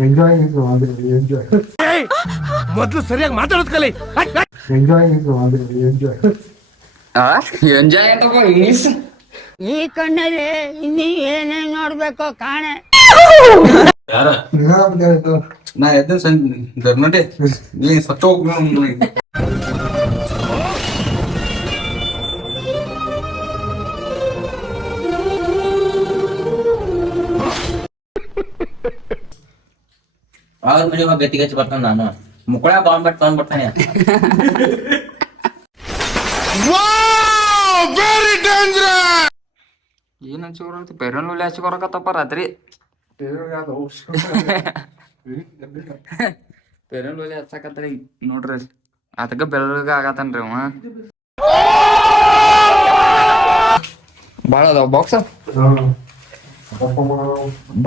Enjoy enjoy ಮೊದಲು ಸರಿಯಾಗಿ ಮಾತಾಡೋದ್ ಕಲಿ. ಎಂಜಾಯ್ ಎಂಜಾಯ್ ಎಂಜಾಯ್ ಅಂತಪ್ಪ ಇಂಗ್ಲೀಷ್. ಈ ಕಣ್ಣಲ್ಲಿ ಇನ್ನೀ ಏನೇನ್ ನೋಡ್ಬೇಕೋ ಕಾಣೆ. ಯಾರ ನಾ ಎದ್ದ ಗರ್ನಟೆ ನೀ ಸತ್ತ ಹೋಗ್ ಅವ್ರ ಮನೆ ಗತಿಗೆ ಹಚ್ಚಿ ಬರ್ತಾನ ನಾನು ಮುಕ್ಕಳ ಬಾಂಬ್ ತಗೊಂಡ್ಬಿಡ್ತಾನೆ. ಏನ್ ಹಚ್ಚಿಕೊರತಿ ಪೆರನ್ ಉಲಿ ಹಚ್ಚಿಕೊರಕತ್ತಪ್ಪ ರಾತ್ರಿ. ಪೆರನ್ ಉಲಿ ಹಚ್ಚಕತ್ರಿ ನೋಡ್ರಿ ಅದಕ್ಕ ಬೆಳಗ ಆಗತ್ತನ್ರಿ ಅವ. ಬಾಳ ಅದಾವ ಬಾಕ್ಸ್.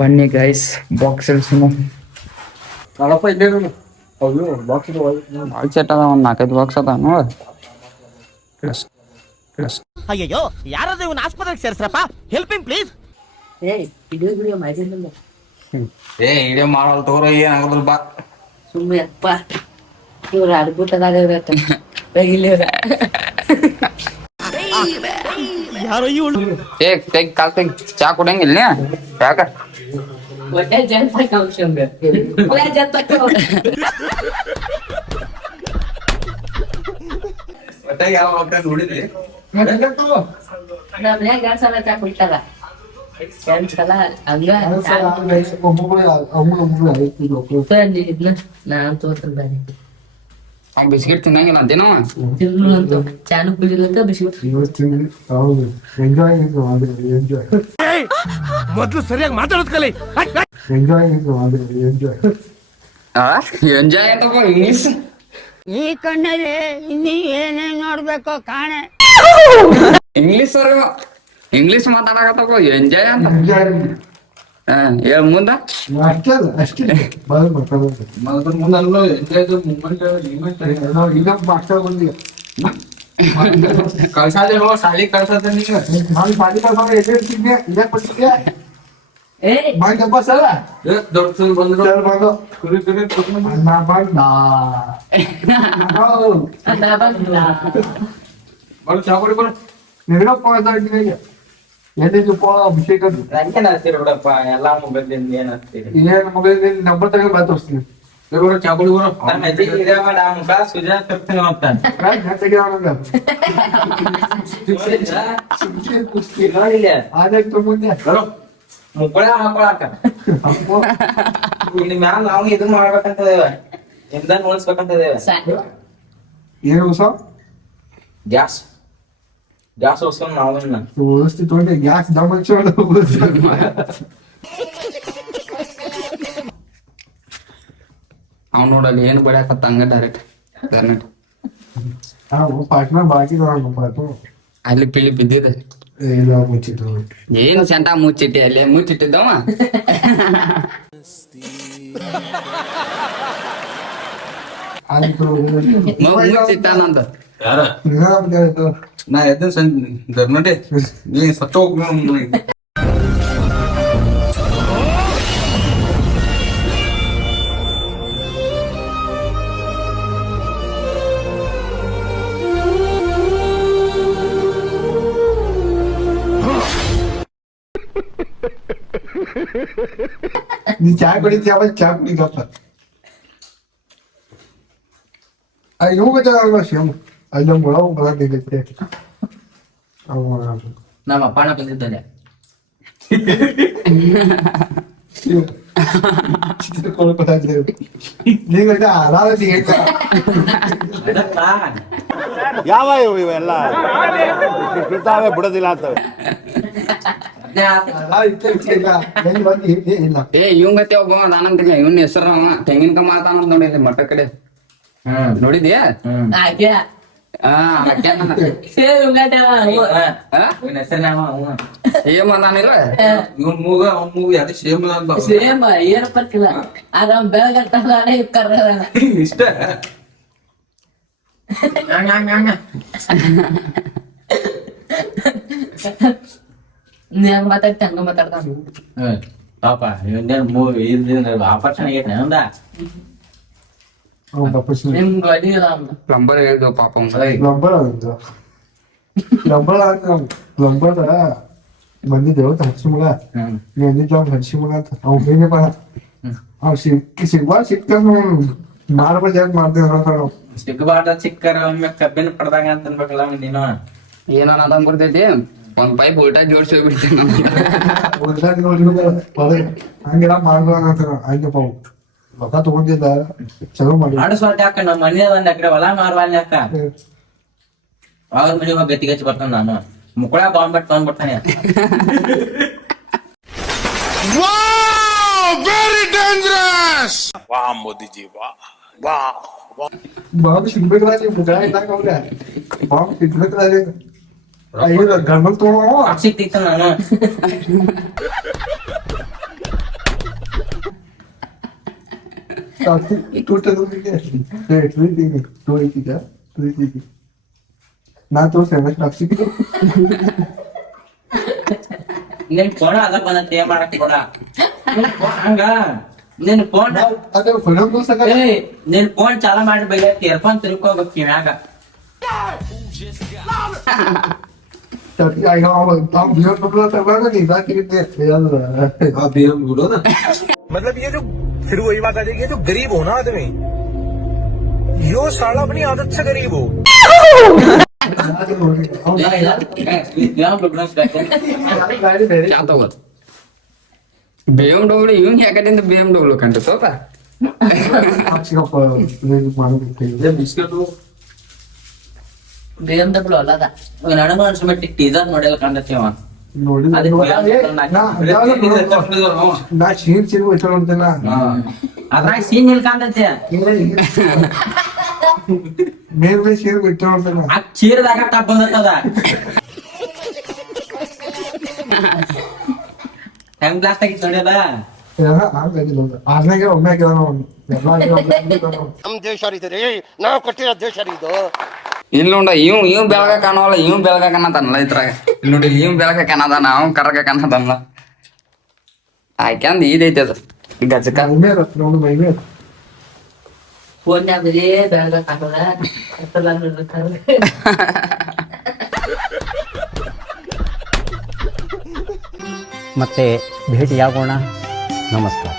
ಬನ್ನಿ ಗೈಸ್ ಬಾಕ್ಸ್ ಎಲ್ಸುನು ಬಾಕ್ಸ್ ಸೆಟ್ ಅದ ಒಂದ್ 4-5 ಬಾಕ್ಸ್ ಅದ ನೋಡ. ಅಯ್ಯೋ ಯಾರಾದ್ರೂ ಇವನ್ ಆಸ್ಪತ್ರೆಗೆ ಸೇರ್ಸ್ರಪ್ಪ. Helping please. ಏ ಇಡೇ ಮಾಡಲ್ ತಗೋರ ಏನಾಗದ್ರ ಬಾ ಸುಮ್ಮನೆ ಅಪ್ಪ ಇವ್ರ ಅದ್ಭುತದಾಗ ಯಾರೋ ಇವಳು ತೆಗ್ ಕಾಲ್ ತೆಗ್ ಚಾ ಕುಡಂಗಿಲ್ಲ ಯಾಕ ಒಟ್ಟೆ ಜನತಾ ಕೌಶಲ್ಯ ಒಟ್ಟಾಗಿ ಯಾವ ನೋಡಿದ್ರಿ ನಮ್ಮ ಮನ್ಯಾಗ 2 ಸಲ ಚಾ ಕುಡಿತಾರ 2 ಸಲ ಹಂಗ ನಾನ್ ತೋರ್ಸಲ್ ಬಾರಿ ಅವ್ನ್ ಬಿಸ್ಕಿಟ್ ತಿನ್ನಂಗಿಲ್ಲ ಅಂತೇನವ ತಿನ್ನು ಅಂತ ಚಾನು ಕುಡಿಲಂತ ಬಿಸ್ಕಿಟ್ ಎಂಜಾಯ್ ಎಂಜಾಯ್ ಮೊದಲು ಸರಿಯಾಗಿ ಮಾತಾಡೋದ್ ಕಲಿ. ಎಂಜಾಯ್ ಎಂಜಾಯ್ ಎಂಜಾಯ್ ಅಂತಪ್ಪ ಇಂಗ್ಲೀಷ್. ಈ ಕಣ್ಣಲ್ಲಿ ಇನ್ನೀ ಏನೇನ್ ನೋಡ್ಬೇಕೋ ಕಾಣೆ. ಇಂಗ್ಲೀಷ್ ಮಾತಾಡಕತ್ತಪ್ಪ ಎಂಜಾಯ್ ಅಂತ. ಹೇಳ ಮುಂದ ಅಷ್ಟೇ ಮುಂದೆ ಈಗ ಮಾಸ್ಟರ್ ಬಂದಿಲ್ಲ ಕಳ್ಸಾದ ಸಾಲಿ ಕಳ್ಸದ ನಾನು ಪಾಟಿ ಕಳ್ಸಿದ್ದೆ ಇದೇ ಕೊಟ್ಟಿದ್ದೆ ಏ ಬಾಯ್ತಪ್ಪ ಸರ ದೊಡ್ಡ ಬಂದ್ರು ಸರ್ ಬಂದು ನಾ ಬಂದ ಬರು ಚಾ ಕುಡಿ ಬರು ನಿನಗಪ್ಪ ಮಾತಾಡ್ತೀನಿ ಎಲ್ಲಿದ್ದು ಅಭಿಷೇಕ ಬಿಡಪ್ಪ ಎಲ್ಲಾ ಮೊಬೈಲ್ ಏನ್ ಹಚ್ತೀರಿ. ಏನ್ ಮೊಬೈಲ್ ನಂಬರ್ ತಗೊಂಡು ಬಾ ತೋರಿಸ್ತೀನಿ ಬರು ಚಾ ಕುಡಿ ಬರು ನಮ್ಮ ಹೆಜ್ಜೆಗೆ ಇದೆ ಮಾಡ ಮುಖ ಸುಜಾ ಕರ್ತೀನಿ ಹೋಗ್ತಾನೆ. ನೋಡಿಲ್ಲ ಆದಾಯ್ತು ಮುಂದೆ ಬರು ಮುಕ್ಕಳ ಹಾಕೊಳಕ ಇಲ್ಲಿ ಮ್ಯಾಲ ನಾವು ಇದು ಮಾಡ್ಬೇಕಂತ ಇಂಧನ ಉಳಿಸ್ಬೇಕಂತ ಏನು ಹೊಸ ಗ್ಯಾಸ್ ಉಳಿಸ್ಕೊಂಡ್ ನಾವು ವ್ಯವಸ್ಥೆ ತೊಗೊಂಡೆ ಗ್ಯಾಸ್ ದಮ್ ಅವ್ ನೋಡಲ್ಲಿ ಏನ್ ಬೆಳ್ಯಾಕತ್ತ ಹಂಗ ಡೈರೆಕ್ಟ್ ಪಾಟ್ನಾ ಬಾಕಿ ಪಾಟು ಅಲ್ಲಿ ಪಿಳಿ ಬಿದ್ದಿದೆ. ಇಲ್ಲ ಮುಚ್ಚಿಟ್ಟು ಏನ್ ಸೆಂಟ ಮುಚ್ಚಿಟ್ಟಿ ಅಲ್ಲಿ ಮುಚ್ಚಿಟ್ಟಿದ್ದವ ಮುಚ್ಚಿಟ್ಟಾನಂದ. ಯಾರ ನಾ ಎದ್ದ ಗರ್ನಟೆ ನೀ ಸತ್ತ ಹೋಗ್ ನೀ ಚಾ ಕುಡಿತೀಯ ಚಾ ಕುಡಿಗಪ್ಪ ಇವು ಗೊತ್ತಾಗಲ್ವ ಶಿವಮ್ ಅಲ್ಲಿ ಒಳಗೆ ಬರದಿರುತ್ತೆ ನಮ್ಮ ಅಪ್ಪನ ಬಂದಿದ್ದಾನೆ. ಯಾವ ಇವೆಲ್ಲ ಬಿಡೋದಿಲ್ಲ ಅಂತವೆ. ಏ ಇವಂಗ ಗತಿ ಒಬ್ಬ ನಾನಂತ ಇವನ್ ಹೆಸರು ತೆಂಗಿನಕ ಮಾತಾನ ನೋಡಿ ಮಠ ಕಡೆ ನೋಡಿದ್ಯಾ? ಏನ್ ಮಾತಾನಿಲ್ಲ ಇವನ್ ಮೂಗ ಅವ್ನ ಮೂಗ ಯಾವ್ದು ಸೇಮ್ ಏನು ಬರ್ತಿಲ್ಲ ಆಗ ಬೆಳಗಟ್ಟ ಇಷ್ಟ ನೀ ಹಂಗ ಮಾತಾಡ್ತಿ ಹಂಗ ಮಾತಾಡ್ತಾನ ಪಾಪ ಇವನ್ನೇನು ಮೂವಿ ಆಪರೇಷನ್ ಆಗೈತೆ ಒಂದ ಅವ್ನು ತಪ್ಪಿಸಿ ನಿಮ್ಗೆ ಅಡಿ ರಾಮ್ ಪ್ಲಂಬರ್ ಹೇಳ್ದು ಪಾಪ ಅವ್ನ್. ಪ್ಲಂಬರ್ ಆಗಿದ್ದು ಪ್ಲಂಬರ್ ಬಂದಿದ್ದೇವು ಹಚ್ಚಿ ಮಗ ನೀ ಅಂದಿದ್ದು ಅವ್ನು ಹಚ್ಚಿ ಮಗ ಅಂತ ಅವ್ನು ಹೇಗಪ್ಪ ಅವ್ನು ಸಿಕ್ತನು ಮಾಡ್ಬಾರ್ದು ಯಾಕೆ ಮಾಡ್ತೀವಿ ನಾವು ಸಿಗ್ಬಾರ್ದ ಚಿಕ್ಕರ ಒಮ್ಮೆ ಕಬ್ಬಿನ ಪಡ್ದಾಗ ಅಂತ ಅನ್ಬೇಕಲ್ಲ ನೀನು ಏನೋ ಅದಂಗ್ ಬರ್ತೈತಿ ಒಂದ್ ಪೈಪ್ ಉಲ್ಟಾ ಜೋಡ್ಸಿ ಹೋಗ್ಬಿಡ್ತೀನಿ ಹಂಗೆಲ್ಲ ಮಾಡ್ಬಾರ್ದು ಅಂತ ಆಯ್ತಪ್ಪ ರೊಕ್ಕ ತಗೊಂಡಿದ್ದ ಚಲೋ ಮಾಡಿ ಮಾಡಿಸ್ವಾರ್ಟ ಯಾಕ ನಮ್ಮ ಮನೆ ಒಂದ್ ಎಕರೆ ಹೊಲ ಮಾರ್ವಾಲ್ಯ ಯಾಕ ಅವ್ರ ಮನೆ ಹೋಗಿ ಗತಿ ಗಚ್ಚಿ ಬರ್ತಾನ ನಾನು ಮುಕ್ಕಳ ಬಾಂಬ್ ತಗೊಂಡ್ಬಿಡ್ತಾನೆ ಬಾಂಬ್ ಸಿಗ್ಬೇಕಾದ್ರೆ ಮುಗ ಇದ್ದಾಗ ಅವ್ರೆ ಬಾಂಬ್ ಸಿಗ್ಬೇಕಾದ್ರೆ ಅಯ್ಯೋ ಗಂಡಲ್ ತಗೋ ಸಿಕ್ತಿತ್ತು ನಾನು ನಾ ತೋರ್ಸೇನೆ ನಿನ್ ಫೋನ್ ಅದ ಬಂದತ್ತೆ ಏನ್ ಮಾಡಕ್ ಕೊಡ ಹಂಗ ನಿನ್ ಫೋನ್ ಅದೇ ಫಿಲಮ್ ತೋರ್ಸಕ ನಿನ್ ಫೋನ್ ಚಾಲ ಮಾಡಿ ಬೈದ ಇಯರ್ಫೋನ್ ತಿರ್ಕೋಬೇಕು ಕಿವ್ಯಾಗ मतलब ये जो फिर वही बात आ जाएगी ये जो गरीब हो ना आदमी यो साला अपनी आदत से गरीब हो ಚಾ ತಗೋದು BMW ಇವಂಗ್ ಯಾಕಂದ್ರೆ BMW ಕಂಡು ತೋತ ಬಿಸ್ಕೆಟ್ BMW ಅಲ್ಲದ ನನಗೂ ಅನ್ಸ್ಬಿಟ್ಟು ಟೀಸರ್ ನೋಡಿಲ್ಲ ಕಾಣ್ತೇವ ನಾ ಶೀರ್ ಸಿರು ಇಟ್ಕೊಂತೇನ ಅದ್ರಾಗ ಸೀನ್ ಎಲ್ ಕಾಣ್ತೈತೆ ಮೇಲ್ಮೇ ಶೀರ್ ಇಟ್ಕೊಂತೇನ ಆ ಚೀರದಾಗ ಟಪ್ ಬಂದದ ಹೆಂಗ್ ಬ್ಲಾಸ್ಟ್ ಆಗಿತ್ತು ನೋಡಿಯಲ್ಲ ಆರ್ನಾಗೆ ಒಮ್ಮೆ ಹಾಕಿದಾನ ಅವ್ನು ನಮ್ ದೇಶ ರೀ ನಾವು ಕೊಟ್ಟಿರೋ ದೇಶ ಇದು ಇಲ್ಲಿ ನೋಡ ಇವ್ ಬೆಳಗ ಕಾಣವಲ್ಲ ಇವ್ ಬೆಳಗ ಕಾಣತಾನಲ್ಲ ಇದ್ರಾಗ ಇಲ್ಲಿ ನೋಡಿ ಇವ್ ಬೆಳಗ ಕಾಣದಾನ ಅವ್ ಕರಗ ಕಾಣತಾನಲ್ಲ ಆಯ್ಕೆಂದ್ ಇದೈತಿ ಅದು ಗಜಕ ಮೈಮೇ ನೋಡಿ ಮೈಮೇ ಫೋನ್ಯಾಗ ಬರೀ ಬೆಳಗ ಕಾಣಲ್ಲ ಮತ್ತೆ ಭೇಟಿಯಾಗೋಣ ನಮಸ್ಕಾರ.